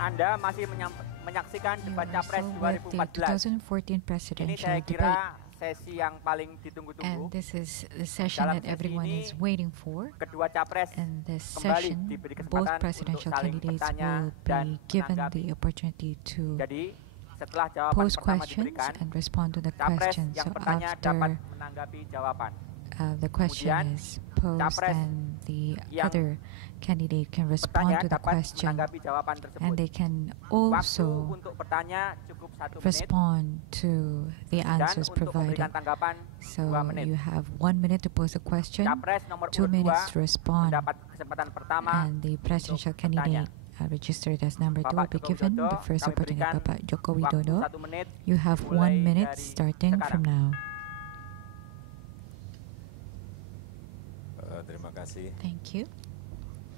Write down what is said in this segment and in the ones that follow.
Anda masih menyaksikan You debat are Capres still with the 2014 2014. Ini presidential saya debate, kira sesi yang paling ditunggu-tunggu. and this is the session Dalam that sesi everyone ini, is waiting for. kedua capres In this kembali session, diberi both kesempatan untuk presidential saling candidates bertanya will dan be given menanggapi. the opportunity to Jadi, setelah jawaban pose pertama questions diberikan, and respond to the capres questions. yang So bertanya dapat after menanggapi jawaban. the question Kemudian, is posed, capres and the yang other candidate can respond Bertanya to the dapat question, menanggapi jawaban tersebut. and they can Waktu also untuk bertanya cukup 1 menit. respond to the Dan answers untuk memberikan provided. tanggapan So 2 menit. you have 1 minute to pose a question, Capres nomor 2 urut 2 minutes to respond, mendapat kesempatan pertama and the presidential untuk bertanya. candidate registered as number 2 will Bapak be Joko given Widodo, the first kami opportunity. berikan Bapak Joko waktu Widodo, 1 menit you have mulai 1 minute dari starting from sekarang. now. Terima kasih. Thank you.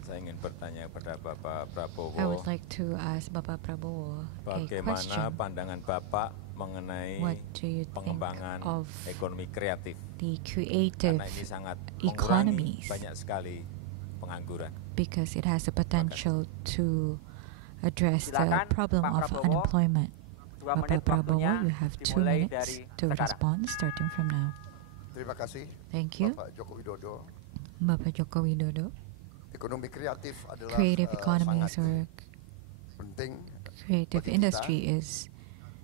Saya ingin bertanya kepada Bapak Prabowo. I would like to ask Bapak Prabowo a Bagaimana question. pandangan Bapak mengenai What do you think pengembangan of ekonomi kreatif? the creative Karena ini sangat economies, mengurangi banyak sekali pengangguran. because it has the potential to address the Silakan, problem Pak of Prabowo. unemployment. 2 menit Bapak Prabowo, waktunya you have 2 dimulai minutes dari to sekarang. respond starting from now. Terima kasih, Thank you. Bapak Joko Widodo. Bapak Joko Widodo. Ekonomi kreatif adalah Creative economies sangat or penting creative bagi industry kita, is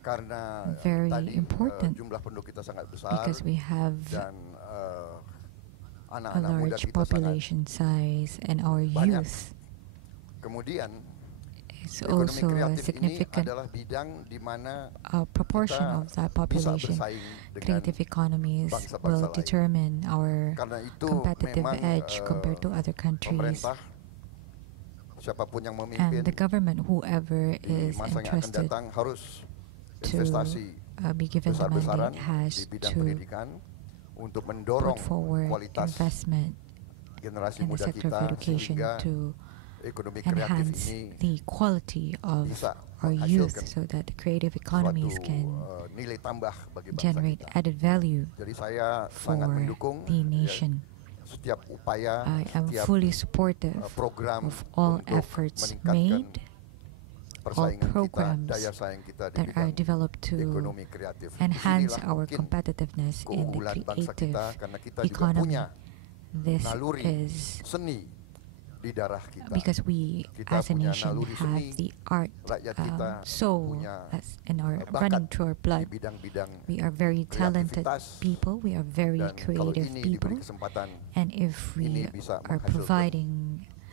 karena very tadi important jumlah penduduk kita sangat besar because we have dan a anak-anak muda large kita sangat population size, and our banyak. youth Kemudian is ekonomi also a kreatif ini significant adalah bidang di mana proportion kita of that bisa population. bersaing dengan Creative economies bangsa-bangsa will lain. determine our Karena itu competitive memang edge compared to other countries. pemerintah, siapapun yang And memimpin the government, whoever di is masa yang akan entrusted datang harus to investasi be given the besar-besaran mandate has di bidang to pendidikan untuk mendorong put forward kualitas investment generasi in the muda sector of kita education sehingga to ekonomi kreatif enhance ini the quality of bisa our youth, menghasilkan so that the creative suatu economies can nilai tambah bagi bangsa generate kita. added value Jadi saya for sangat mendukung the nation. setiap upaya, I am setiap fully supportive program of all untuk efforts meningkatkan made, all persaingan kita, programs daya saing kita di that are bidang developed to ekonomi kreatif. enhance Disinilah our mungkin competitiveness in the keunggulan bangsa creative kita, karena kita juga economy. punya This naluri is seni di darah kita. because we, Kita as a punya nation, naluri have seni, the art rakyat kita soul punya as in our bakat running through our di blood. bidang-bidang We are very talented kreativitas, people. We are very dan kalau creative ini people. diberi kesempatan, And if ini we bisa are menghasilkan providing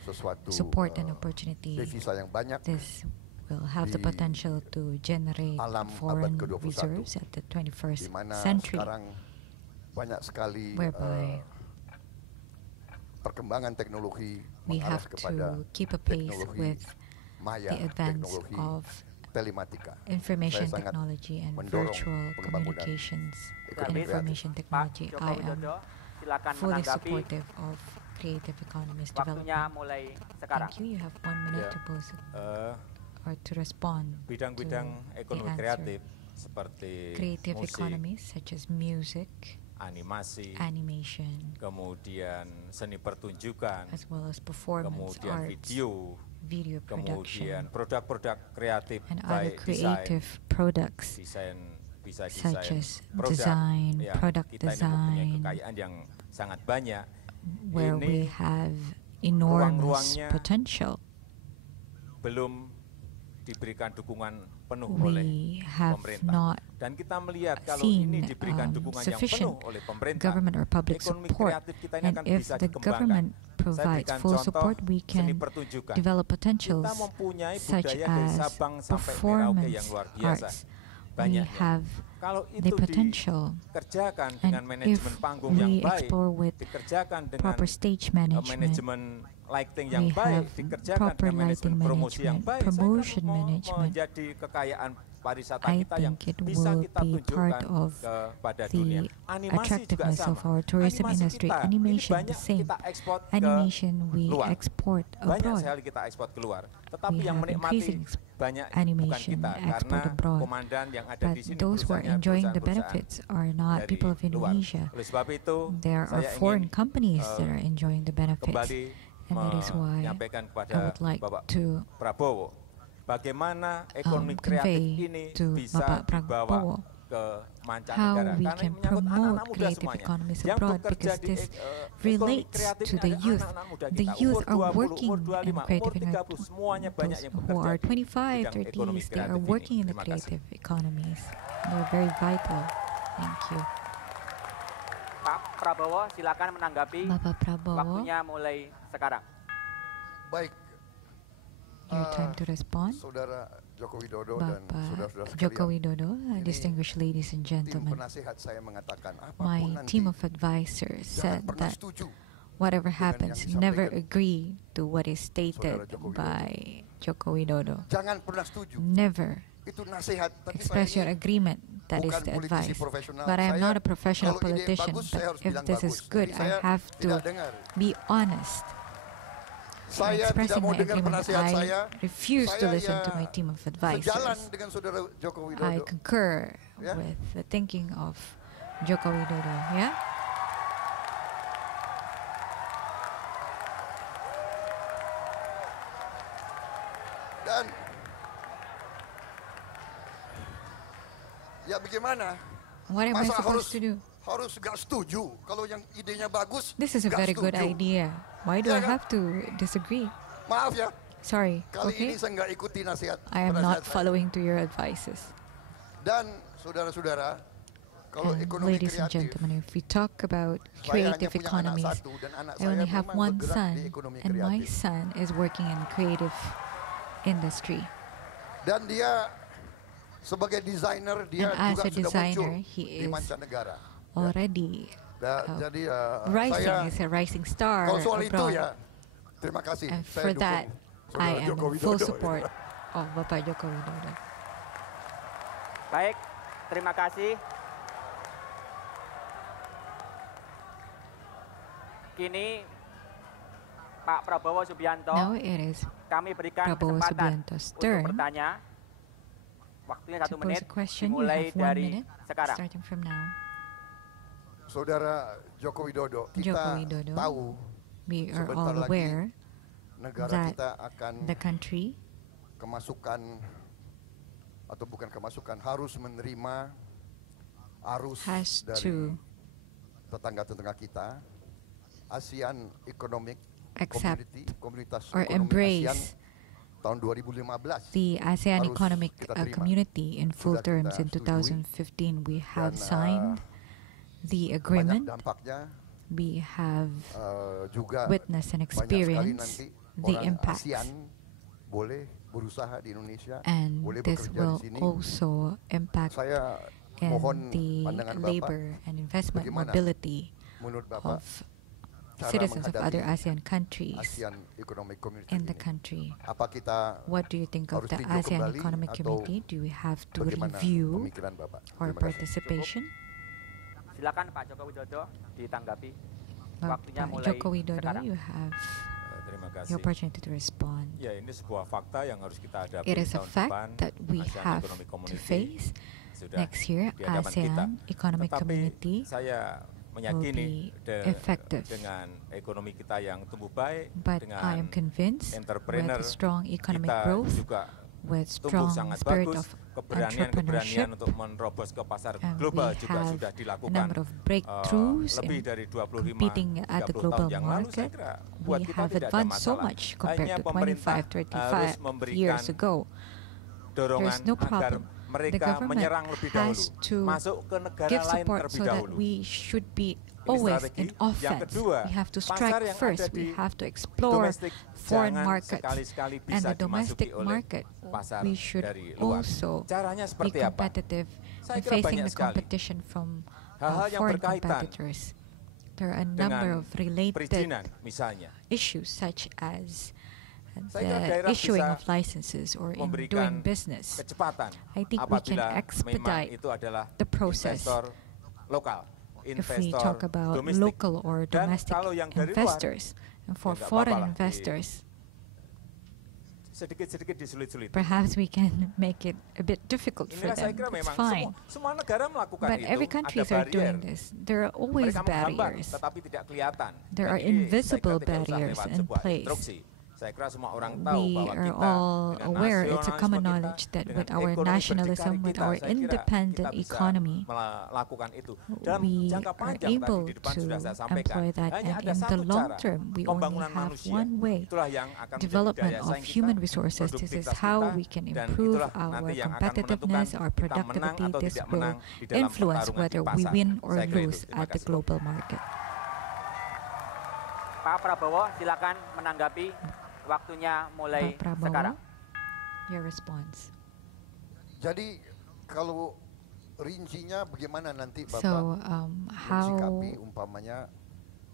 sesuatu support and opportunity, devisa yang banyak this will have the di potential to generate alam foreign abad ke-21, reserves at the di 21st mana century, sekarang banyak sekali whereby perkembangan teknologi we mengarah have kepada to keep a pace teknologi with maya, the advance teknologi of telematika. information Saya sangat technology and mendorong virtual pembangunan communications ekonomi and kreatif. information technology. Pak Joko I am Widodo, silakan fully menanggapi. supportive of creative economies Waktunya development. mulai sekarang. Thank you. You have 1 minute Ya. to pose or to respond Bidang-bidang to ekonomi the answer. kreatif seperti Creative musik, economies such as music, animasi, animation, kemudian seni pertunjukan, as well as performance kemudian arts, video production, kemudian produk-produk kreatif and other baik creative products desain bisa such desain as produk design, yang product kita ini mempunyai design, kekayaan yang sangat banyak. where Ini we have enormous ruang-ruangnya potential. belum diberikan dukungan penuh We oleh have pemerintah. not Dan kita melihat kalau seen ini diberikan dukungan yang penuh sufficient oleh pemerintah, government or public ekonomi support, kreatif kita ini and akan if bisa the dikembangkan. government Saya provides berikan full contoh support, we seni can pertunjukan. develop potentials Kita mempunyai such budaya dari as Sabang sampai Merauke performance yang luar biasa. arts. We Banyaknya. have Kalau the itu potential, dikerjakan and dengan manajemen if panggung yang we baik, explore with dikerjakan dengan proper stage management, manajemen lighting yang we baik, have dikerjakan proper dengan manajemen lighting promosi yang management, baik, promotion saya kan management, menjadi kekayaan pariwisata I kita yang think it bisa will kita be tunjukkan part of kepada dunia. the Animasi juga attractiveness sama. of our tourism Animasi industry. kita, Animation ini the banyak same. kita ekspor ke Animation we luar. export Banyak abroad. sekali kita ekspor keluar. Tetapi We yang have menikmati increasing banyak bukan animation kita, export karena abroad. komandan yang ada But di sini those who are perusahaannya enjoying the perusahaan-perusahaan benefits are not dari people of luar. Indonesia. Oleh sebab itu, There are saya foreign ingin companies that are enjoying the benefits, kembali and that is why menyampaikan I kepada would like Bapak to Prabowo bagaimana ekonomi kreatif convey ini to bisa Bapak dibawa Prabowo ke how mancanegara we karena can ini menyangkut promote anak-anak muda creative semuanya economies yang abroad bekerja because di this ekonomi relates kreatif to ini the adalah youth. anak-anak muda The kita, youth umur are 20, working umur in 25, creative umur 30 semuanya banyak those yang who are bekerja di 25, bidang ekonomi 30s, they are kreatif ini. working in the Terima kasih. creative economies. They're very vital. Thank you. Pak Prabowo, silakan menanggapi. Bapak Prabowo, Waktunya mulai sekarang. Baik, your time to respond. Saudara Joko Widodo dan Bapak saudara-saudara Joko sekalian, Widodo, distinguished ladies and tim gentlemen, penasihat saya mengatakan apapun my nanti team of advisors jangan said pernah that setuju whatever dengan happens, yang never disampaikan agree to what is stated Saudara Joko Widodo. by Joko Widodo. Jangan pernah setuju. Never Itu nasihat. Tapi express saya your ini agreement. That is bukan the politisi advice. profesional. But I am Saya, not a professional kalau ide politician. bagus, saya harus But if bilang this is bagus. good, Jadi I saya have to tidak dengar. be honest. Saya tidak Expressing mau my dengar agreement, penasihat saya. I refuse to Saya listen to ya my team of Sejalan advisors. dengan saudara Joko I Widodo. concur Ya. with the thinking of Joko Widodo. Yeah. Dan ya bagaimana? What am I Masa supposed to do? harus gak setuju kalau yang idenya bagus? This is a gak very good setuju. idea. Why do Ya I kan? have to disagree? Maaf ya, Sorry. kali ini Okay. saya nggak ikuti nasihat. I am penasihat not saya. following to your advices. Dan saudara-saudara, kalau And ekonomi ladies and kreatif, gentlemen, if we talk about saya hanya creative punya anak economies, satu dan anak I saya only have memang one bergerak son, di ekonomi and my kreatif. son is working in creative industry. Dan dia sebagai desainer, dia And as juga a sudah designer, muncul he di is mancanegara. Already Jadi rising, saya, is a rising star kalau soal itu abroad. ya, terima kasih. And Saya for dukung that, saudara I am Joko in full Widodo. support of Bapak Joko Widodo. Baik, terima kasih. Kini Pak Prabowo Subianto, Now it is kami berikan Prabowo kesempatan Subianto's untuk turn bertanya. Waktunya to 1 pose menit, a question. You dimulai have 1 dari minute, sekarang. starting from now. Saudara Joko Widodo, kita Joko Widodo, tahu We are sebentar all lagi aware negara that kita akan the country kemasukan atau bukan kemasukan, harus menerima arus has dari to tetangga-tetangga kita, ASEAN Economic accept Community, komunitas or ekonomi ASEAN embrace tahun 2015. the ASEAN Harus Economic kita terima. Community in full Sudah terms kita in setujui. 2015. We have Dan, signed the Banyak agreement. dampaknya, We have juga witnessed and banyak sekali experience nanti the orang impacts. ASEAN boleh berusaha di Indonesia, And boleh this bekerja will di sini. also impact Saya in mohon the pandangan Bapak, labor and investment bagaimana mobility menurut Bapak of cara citizens of menghadapi other ASEAN countries ASEAN Economic Community in the ini. country. Apa kita What do you think of harus the tinjau ASEAN kembali Economic atau Community? Do we have to bagaimana review pemikiran Bapak? our Terima kasih. participation? Silakan Pak Joko Widodo ditanggapi. Waktunya Bapak mulai Joko Widodo, sekarang. you have Terima the kasih. opportunity to respond. Ya, ini sebuah fakta yang harus kita hadapi It is a tahun fact depan. that we ASEAN have Economic to Community face sudah next year. di hadapan kita. ASEAN Economic Tetapi Community saya will meyakini be effective. dengan ekonomi kita yang tumbuh baik, But dengan I am convinced entrepreneur, with strong economic kita growth, juga with tumbuh strong sangat spirit bagus. of Keberanian entrepreneurship, untuk menerobos ke pasar and global we juga have sudah a dilakukan. number of breakthroughs Lebih in dari 25 competing at 30 the tahun global yang lalu, saya market. kira buat We kita have tidak ada advanced so masalah. much compared Hanya to pemerintah 25, harus 35 memberikan years ago. dorongan There's no agar problem. The mereka government menyerang lebih dahulu, has to masuk ke negara give lain support terlebih so that dahulu. we should be Ini always strategi. in Yang offense. kedua, We have to pasar strike yang first. ada di We have to explore domestik foreign jangan markets. sekali-sekali And bisa the domestic dimasuki oleh market, pasar we should dari luar. also Caranya be seperti apa? competitive Saya in kira facing banyak the sekali. competition from Hal-hal yang foreign berkaitan competitors. There are a number Dengan of related perizinan misalnya. issues such as Saya kira the daerah issuing bisa of licenses or in memberikan doing business. kecepatan I think we can apabila memang expedite itu adalah the process investor lokal, if we investor talk about domestik. local or Dan domestic kalau yang dari luar, investors. And for nggak foreign apa-apa lah, investors, sedikit-sedikit disulit-sulit. perhaps we can make it a bit difficult for Inilah saya them. kira It's memang fine. semua negara melakukan But itu. every Ada countries are barrier. doing this. There are always Mereka menghambat barriers. tetapi tidak kelihatan. There Dan are ini saya kira invisible tidak usah barriers lewat in sebuah place. instruksi. Saya kira semua orang tahu we bahwa are kita all dengan aware, it's a nasionalisme common kita, knowledge that dengan with our ekonomi nationalism, berdikari with kita, our saya kira independent kita bisa economy, melakukan itu. Dalam we jangka are panjang tadi able di depan to sudah saya sampaikan, employ that. hanya And ada in the satu long cara, term, we only pembangunan have manusia. one way. Itulah yang akan menjadi Development daya of saing kita, human resources. This is produktivitas how kita, we can dan improve itulah our nanti yang akan competitiveness, menentukan our kita menang productivity. atau This tidak will menang di dalam influence pertarungan di whether we pasar. win or Saya kira itu. lose Terima at the kasih. global market. Pak Prabowo, silakan menanggapi. Waktunya mulai Pak Prabowo, sekarang. your response. Jadi kalau rincinya bagaimana nanti Bapak So, how mensikapi umpamanya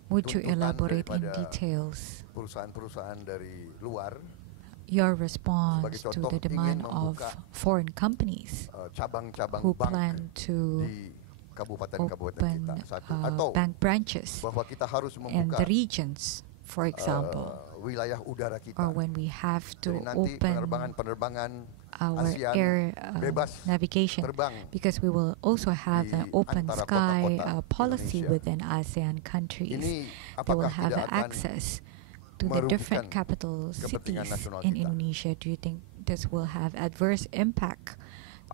would you tuntutan elaborate in daripada details perusahaan-perusahaan dari luar, your response Sebagai to contoh, the ingin demand of membuka foreign companies cabang-cabang who bank plan to di kabupaten-kabupaten kita open satu, atau bank branches bahwa kita harus in membuka the regions, for example, wilayah udara kita. or when we have to Jadi nanti open penerbangan our ASEAN air bebas navigation, terbang because we will also have di an open antara sky kota-kota policy Indonesia. within ASEAN countries. ini They apakah will have tidak akan access to the different merugikan capital kepentingan cities nasional in kita? Indonesia. Do you think this will have adverse impact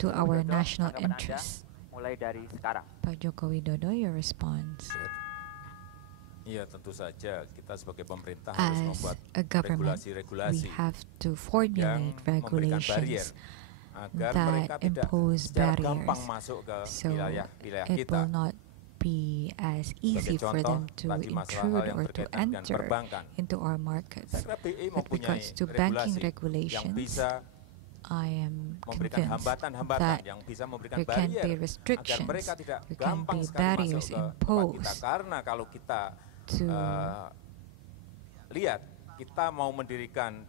to our Widodo, national tanggapan Anda interests? mulai dari sekarang. Pak Joko Widodo, your response. Iya, tentu saja kita sebagai pemerintah harus As membuat a government, we regulasi-regulasi have to yang formulate memberikan barrier regulations agar that mereka tidak impose secara gampang barriers, masuk ke so wilayah-wilayah it kita. will not be as easy for contoh, them to tadi masalah hal intrude yang or to berkaitan dengan enter perbankan. into our markets. Saya kira BI With mempunyai regards to banking regulasi yang regulations, bisa I am memberikan convinced hambatan-hambatan that yang bisa memberikan there can barrier be agar restrictions, mereka tidak there can gampang be sekali barriers masuk ke tempat kita. imposed Karena kalau kita to lihat kita mau mendirikan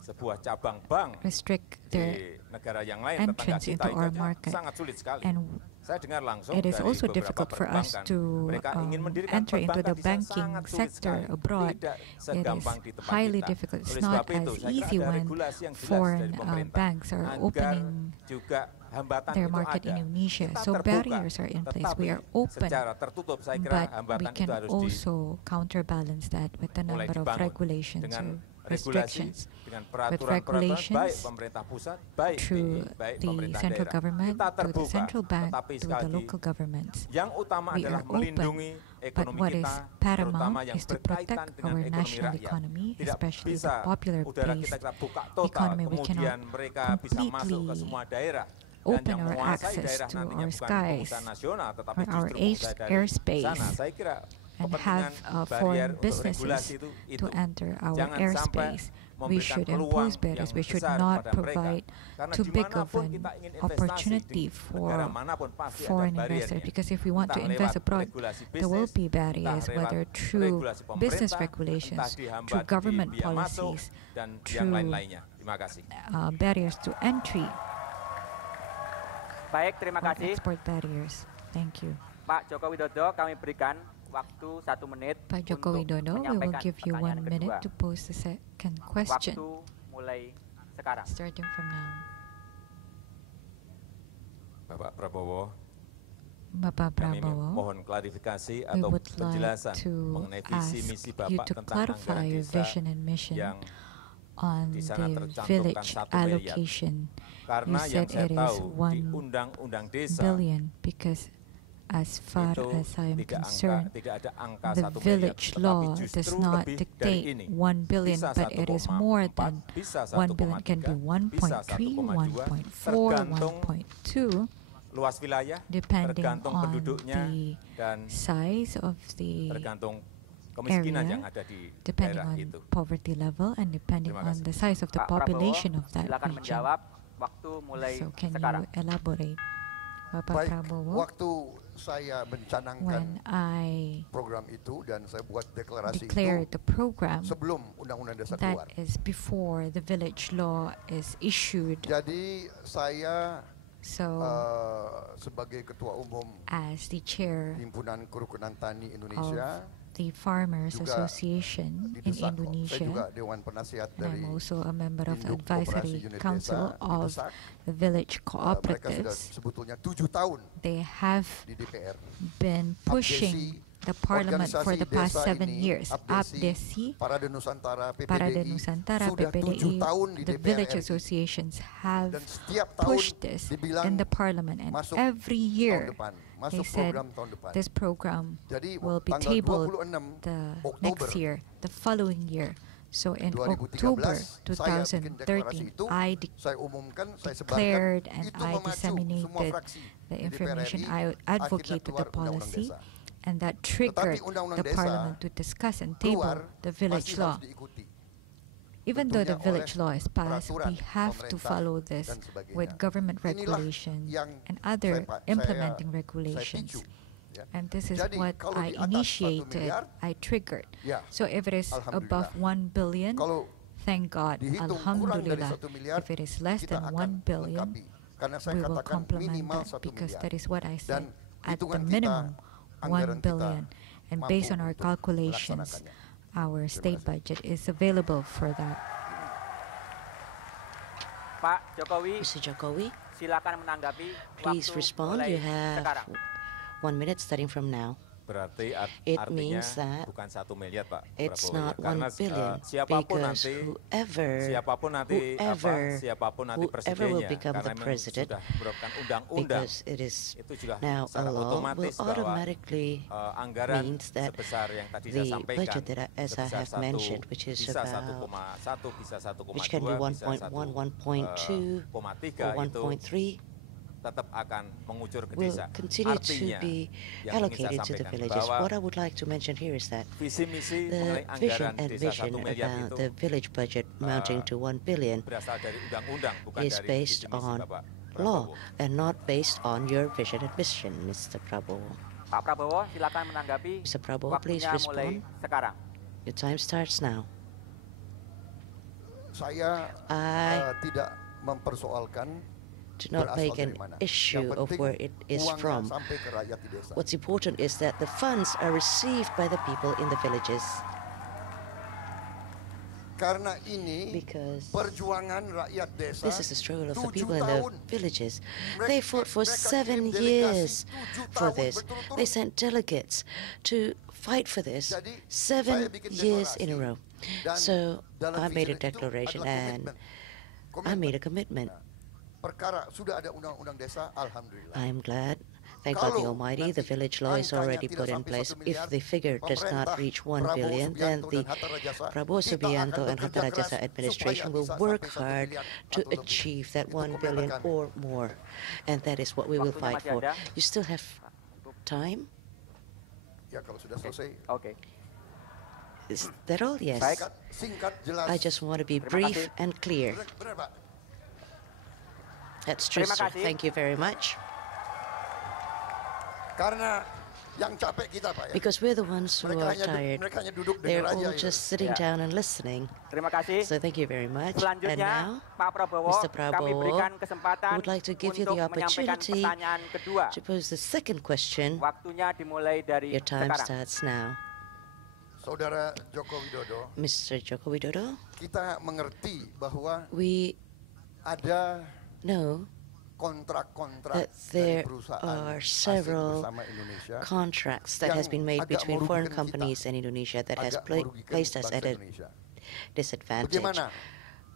sebuah cabang bank restrict di their negara yang lain tetangga entrance kita into itu our aja market. sangat sulit sekali. And Saya dengar langsung it is dari also beberapa difficult for us perbankan, to mereka ingin mendirikan enter into perbankan the di sana banking sangat sulit sector sekali. abroad. Tidak It is segampang di tempat highly kita. difficult. It's Oleh not sebab itu, as saya kira easy ada when regulasi yang jelas foreign dari pemerintah banks are agar opening juga hambatan their itu market ada. in Indonesia. Kita So terbuka, barriers are in place. tetapi We are open, secara tertutup saya kira but we hambatan can itu harus also counterbalance that with the mulai number of dibangun regulations dengan or regulasi, restrictions. dengan With peraturan-peraturan baik regulations pemerintah pusat, baik through BI, baik the pemerintah central daerah. government, Kita to the terbuka, central bank, tetapi to sekali the lagi local governments. yang utama We adalah are open, melindungi but ekonomi what is kita, terutama paramount yang is to berkaitan protect dengan our ekonomi national rakyat. economy, Tidak especially bisa the popular udara based kita buka total, economy. We kemudian cannot mereka bisa masuk ke completely semua daerah. open Dan yang our menguasai access daerah to nantinya our bukan skies pengusaha nasional, tetapi or our justru pengusaha dari airspace sana. Saya kira and kepentingan have barrier foreign untuk regulasi businesses itu to enter our Jangan sampai airspace. We memberikan should peluang impose barriers. yang We should besar not kepada mereka. provide Karena too big of dimanapun an kita ingin investasi opportunity di negara for manapun pasti foreign ada investors. barriernya. Because if we want to Entah invest lewat abroad, regulasi there will bisnis, be entah barriers, lewat whether through regulasi business pemerintah, regulations, entah dihambat through di government biaya masuk, policies, dan yang through lain-lainnya. Terima kasih. barriers to entry Baik, terima or kasih. export barriers. Thank you. Pak Joko Widodo, kami berikan waktu 1 menit Pak Joko untuk Widodo, we will menyampaikan give you 1 pertanyaan minute kedua. to pose the second question, Waktu mulai sekarang. starting from now. Bapak Prabowo, Bapak kami Prabowo, mohon klarifikasi we atau would penjelasan like to mengenai visi ask misi you Bapak to tentang clarify anggaran your desa vision and mission yang on di sana the tercantumkan village 1 miliar. allocation. Karena You yang said saya it is tahu di 1 Undang-Undang Desa billion because as far itu as I am concerned, tidak ada angka the 1 miliar, village tetapi law justru does not lebih dari dictate ini. 1 billion, Bisa but it is 1,4, more than bisa 1 billion. It can be 1,3, bisa 1.3, 1,2, 1.4, tergantung 1.2, luas wilayah, depending tergantung on penduduknya, the dan size of the tergantung kemiskinan area, yang ada di depending daerah on itu. poverty level, and depending Terima on kasih. the size of the Pak Prabowo, population of that silakan region. menjawab. Waktu mulai So can sekarang. you elaborate, Bapak Baik, Prabowo? waktu saya mencanangkan When I program itu dan saya buat deklarasi declared itu the program, sebelum Undang-Undang Dasar that keluar. is before the village law is issued. Jadi saya So sebagai Ketua Umum as the chair Himpunan Kerukunan Tani Indonesia, the Farmers juga Association in didesak, saya juga Indonesia, Dewan Penasihat and dari I'm also a member of Induk Advisory Koperasi Unit Council Desa, of didesak. the village Mereka sudah cooperatives. sebetulnya 7 tahun They have di DPR. been Pak pushing Desi the Parliament for the past Organisasi 7 desa ini, years. APDESI, APDESI, Parade Nusantara, Parade PPDI, Nusantara, sudah 7 PPDI, tahun di the DPR village RI. associations have Dan setiap tahun pushed this dibilang in the Parliament, and masuk every tahun year depan, they masuk said program tahun depan. this program Jadi will be tanggal tabled 26 the Oktober next year, the following year. So in 2013, October saya bikin deklarasi 2013, itu, I saya umumkan, saya declared sebarkan, and itu I memacu semua disseminated fraksi the di DPR information. RI, I akhirnya advocated the keluar undang-undang policy, desa. and that triggered Undang-undang the desa Parliament to discuss and Keluar, table the village masih law. harus diikuti. Even though the Tentunya village oleh law is passed, peraturan we have to pemerintah follow this dan sebagainya. with government Inilah regulations yang and other saya implementing picu, regulations. ya. And this is Jadi, what kalau I di atas 1 initiated, miliar, I triggered. ya, So if it is above Alhamdulillah. 1 billion, Kalau thank God, dihitung kurang dari Alhamdulillah. 1 miliar, If it is less kita than akan 1 billion, melengkapi. Karena saya we will katakan complement minimal that 1 because miliar. that is what I said. Dan At the hitungan kita, minimum, anggaran 1 kita billion. And mampu based on our untuk calculations, melaksanakannya. our Terima state kasih. budget is available for that. Pak Jokowi, Mr. Jokowi, silakan menanggapi. please Waktu respond. mulai You have sekarang. 1 minute starting from now. Berarti It artinya means that bukan 1 miliar, Pak It's Prabowo. not Karena 1 billion siapapun because nanti whoever siapapun nanti will presidennya, become karena the memang president, sudah merupakan undang-undang, because it is itu juga now a secara law, will otomatis bahwa automatically anggaran means that sebesar yang tadi saya the sampaikan, budget that as I sebesar have mentioned, which is bisa about 1,1, bisa 1,2, which can be bisa 1.1, 1.2, 1,3 or itu 1.3 tetap akan mengucur ke will desa. continue to Artinya, be yang ingin saya allocated to the sampaikan villages. bahwa What I would like to mention here is that visi misi the mengenai vision anggaran and desa 1 vision miliar about itu the village budget amounting to 1 billion berasal dari undang-undang, bukan is dari based visi misi on Bapak law Prabowo. and not based on your vision and mission, Mr. Prabowo. Pak Prabowo, silakan menanggapi. Mr. Prabowo, please Waktunya mulai respond. sekarang. Your time starts now. Saya I tidak mempersoalkan do not berasal make dari an mana. issue Yang of penting where it is uangnya from. sampai ke rakyat di desa. What's important is that the funds are received by the people in the villages, Karena ini because perjuangan rakyat desa. this is the struggle of the 7 people in the tahun. villages. Mereka- They fought for mereka 7 kirim years delegasi 7 for tahun this. berturut-turut. They sent delegates to fight for this Jadi, 7 saya bikin years in a deklarasi. row. Dan So dalam I made a vision itu declaration adalah and komitmen. I made a commitment. Perkara sudah ada undang-undang desa, alhamdulillah. I'm glad. Thank God the Kalau Almighty, the nanti village law is angkanya already tidak put in sampai place. 1 If miliar, the figure does not pemerintah reach 1 Prabowo billion, then Subianto the dan Hatta Rajasa, Prabowo kita Subianto akan and Hatta bekerja Rajasa keras administration supaya will bisa work sampai 1 hard miliar to atau lebih. achieve that Itu 1 billion komitmen kami. or more. And that is what we will Waktunya fight masih for. ada. You still have time? Ya kalau sudah selesai. Oke. Is that all? Yes. Singkat, jelas. I just want to be Terima brief kasih. and clear. Benar, Pak. That's true, Terima sir. kasih. Thank you very much. Karena yang capek kita, Pak ya. Because we're the ones who are tired. mereka hanya duduk They're dengar aja. all ya. just sitting Yeah. down and listening. Terima kasih. So thank you very much. And Selanjutnya, now, Pak Prabowo, Mr. kami Prabowo, berikan kesempatan I would like to give you untuk the menyampaikan opportunity pertanyaan kedua. to pose the second question. Waktunya dimulai dari Your time sekarang. starts now. Saudara Joko Widodo, Mr. Joko Widodo, kita mengerti bahwa we ada know kontrak-kontrak that dari there perusahaan are asing several bersama Indonesia contracts that has been made agak between foreign merugikan kita. companies and Indonesia that has agak merugikan placed us bangsa at a Indonesia. disadvantage. Bagaimana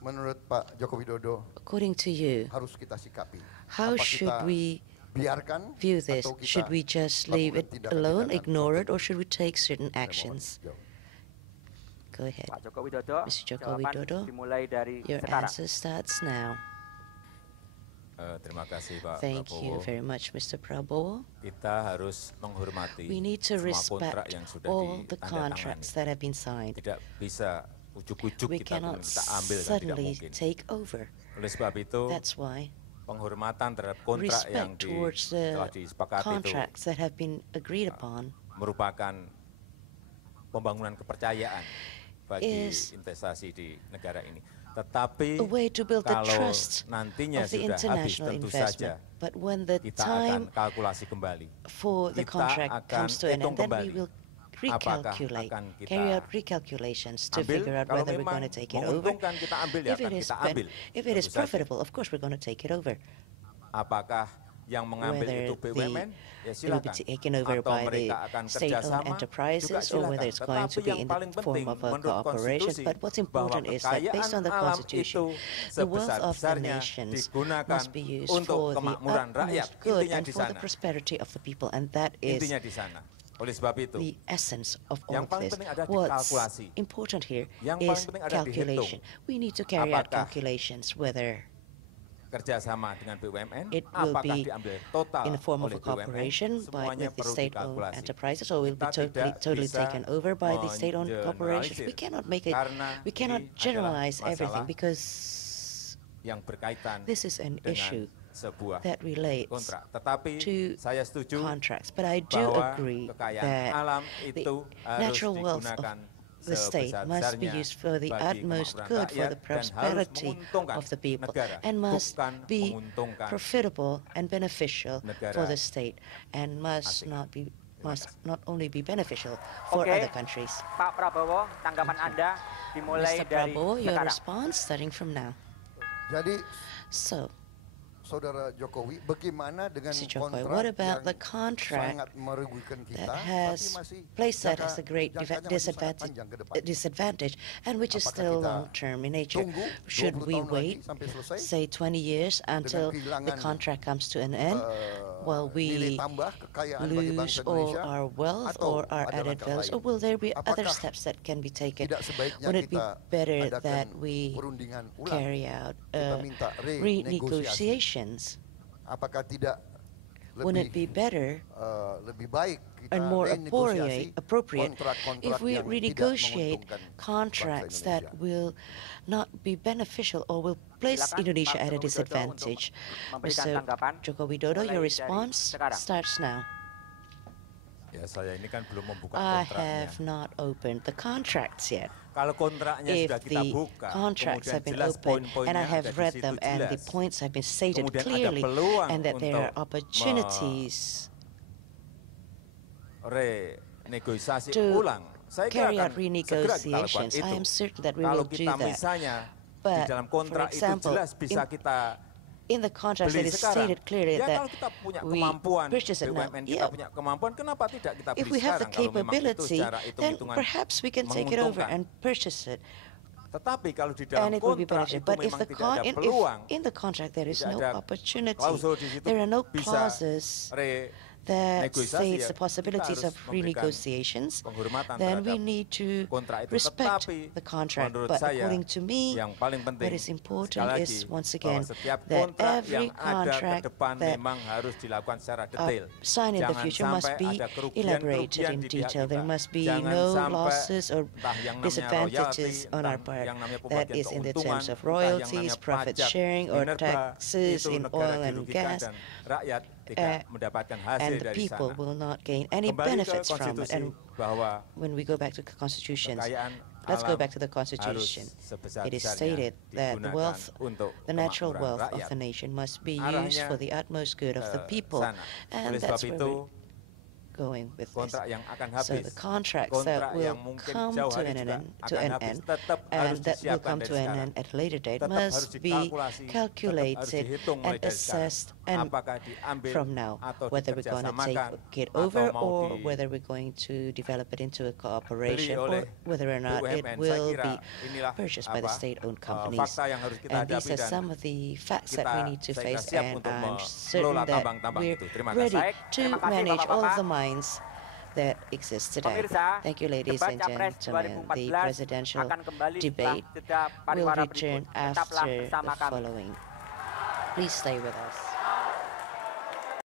menurut Pak Joko Widodo According to you, harus kita sikapi? how Apa should kita we biarkan view this? atau kita Should we just leave it lakukan alone, tindakan-tindakan ignore it, or tertentu? should we take certain Saya mohon actions? jawab. Go ahead. Pak Joko Widodo, Mr. Joko jawaban Widodo, dimulai dari Your sekarang. answer starts now. Terima kasih Pak Thank you Prabowo. very much, Mr. Prabowo. Kita harus menghormati We need to semua kontrak respect yang sudah all the ditandatangani. contracts that have been signed. Tidak bisa ujuk-ujuk We kita cannot kemudian kita ambil, kan tidak suddenly mungkin. take over. Oleh sebab itu, That's why penghormatan terhadap kontrak yang respect towards telah the disepakati itu contracts that have been agreed upon merupakan pembangunan kepercayaan bagi is investasi di negara ini. Tetapi a way to build the kalau trust nantinya of the sudah habis, international tentu investment. saja But when the kita akan time kalkulasi kembali. for the Kita contract akan comes to an hitung end, then we kembali will apakah recalculate, akan kita carry out recalculations to ambil. figure out Kalau whether we're memang going to take it over. menguntungkan kita ambil, ya If it akan is kita ambil. if it is Tentu saja. profitable, of course we're going to take it over. Apakah yang mengambil whether itu BUMN, ya it will be silakan. taken over Atau by the mereka akan state-owned kerjasama, juga enterprises or silakan. whether it's going to Tetapi be yang in paling the form penting of a menurut cooperation. konstitusi, But what's bahwa important is that based on the kekayaan alam Constitution, itu the wealth of the sebesar-besarnya nations digunakan must be used untuk for the kemakmuran rakyat. utmost good Intinya and di for the sana. prosperity of the people, and that is Intinya di sana. Oleh sebab itu, the essence of all yang of paling this. penting adalah What's dikalkulasi. important here Yang is paling penting adalah calculation. dihitung. We need to carry out Apakah calculations whether kerjasama dengan BUMN, it will apakah be diambil total in the form of oleh a cooperation BUMN, by, semuanya with the perlu state-owned dikalkulasi. enterprises, or will be Kita tidak totally bisa taken over by the state-owned corporations. We mengeneralisir, cannot make it. karena We cannot ini adalah generalize everything masalah because yang berkaitan this is an dengan issue sebuah that relates kontrak. Tetapi to saya setuju contracts. But I do bahwa agree kekayaan that alam the itu harus natural wealth of digunakan the state must be sebesar-besarnya used for the bagi utmost kemakmuran good for rakyat the dan harus prosperity menguntungkan of the people negara, and must bukan be menguntungkan profitable and beneficial negara for the state and must asing. must not only be beneficial for Oke. other countries. Pak Prabowo, tanggapan Anda dimulai Mr. dari Prabowo, your sekarang. response starting from now. Jadi So, Saudara Jokowi, bagaimana dengan Mr. Jokowi, kontrak what about yang the contract sangat merugikan kita, that tapi has masih placed that as a great jangkanya masih sangat disadvantage, panjang ke depan? disadvantage and which is Apakah still kita long-term in nature. tunggu Should 20 we tahun lagi wait, sampai selesai say 20 years until the kehilangan, contract comes to an end, while nilai we tambah kekayaan bagi lose bangsa all Indonesia, our wealth atau or our ada added langkah values, lain? or will there be other Apakah steps that can be taken? tidak sebaiknya Would it be kita better adakan that we perundingan ulang, carry out kita minta renegotiations? Apakah tidak Wouldn't it be lebih better lebih baik kita and more renegosiasi appropriate kontrak-kontrak if we yang tidak renegotiate menguntungkan contracts bangsa that Indonesia? will not be beneficial or will place Silakan, Indonesia Pak at a Joko Widodo disadvantage? untuk memberikan Mr. tanggapan Joko Widodo, mulai your dari response sekarang. starts now. ya saya ini kan belum membuka I kontraknya. have not opened the contracts yet. Kalau kontraknya If sudah kita the buka, contracts kemudian have been jelas opened poin-poinnya and I ada have di read situ them and the jelas. points have been stated Kemudian ada clearly peluang and that there are untuk opportunities renegosiasi to ulang. Saya kira carry akan out segera kita lakukan renegotiations. itu. I am certain that we Kalau will do kita that. misalnya di But, dalam for kontrak example, itu jelas bisa kita in the contract that beli is sekarang. stated clearly Ya that kalau kita punya we kemampuan, purchase it now. BUMN kita Yeah. punya kemampuan, kenapa tidak kita If beli we have the sekarang kalau memang itu capability, secara then hitung-hitungan perhaps we can take it over menguntungkan. and purchase it, Tetapi kalau di dalam and it will be kontrak beneficial. itu But if memang the tidak ada if peluang, in the contract there is tidak no ada opportunity, klausul di situ there are no bisa clauses that renegosiasi, states ya the possibilities kita of harus memberikan renegotiations, penghormatan then we terhadap need to kontrak itu. respect Tetapi the contract. menurut But saya according to me, yang paling penting what is important sekali is lagi, once bahwa again setiap that kontrak every yang ada ke contract depan that memang harus dilakukan secara detail. signed in the Jangan future must sampai be ada kerugian-kerugian elaborated in di pihak detail. There kita. must be Jangan no sampai losses or entah yang namanya disadvantages royalti, on our entah part. yang namanya That pembagian is in the keuntungan, terms of entah yang royalties, namanya profit pajak, sharing, or minerba, taxes itu in negara oil and dirugikan gas. dan rakyat tidak mendapatkan hasil And the dari people sana. will not gain any Kembali ke benefits from it. konstitusi And bahwa when we go back to the constitutions, kekayaan let's go alam back to the constitution. harus sebesar-besarnya It is stated that the digunakan wealth, untuk the natural kemakmuran wealth rakyat. of the nation must be Arahnya used for the utmost good of the ke people. sana. And Oleh sebab that's where itu, we're going with this. kontrak yang akan So habis, the contracts kontrak that will yang mungkin come jauh to hari an juga end, akan habis, tetap harus and that will disiapkan come dari to an sekarang. end at a later date, Tetap harus must be dikalkulasi, tetap harus calculated dihitung mulai and dari sekarang. assessed and Apakah diambil from now, atau whether we're going to dikerjasamakan, take it atau over mau or whether we're going to develop it into a cooperation, or oleh whether or not it BUMN. will Saya kira be inilah purchased by the state-owned companies. fakta yang harus kita And these hadapi are dan some of the facts that kita, we need to saya kira, face, siap and untuk I'm mengelola certain that tambang-tambang we're itu. Terima kasih. ready Baik, to terima kasih, manage all of Bapak-Bapak. the mines that exist today. Pemirsa, Thank you, ladies debat and Capres gentlemen. The 2014 presidential akan kembali setelah debate jeda will pariwara return berikut. Tetaplah after bersama the kami. following. Please stay with us.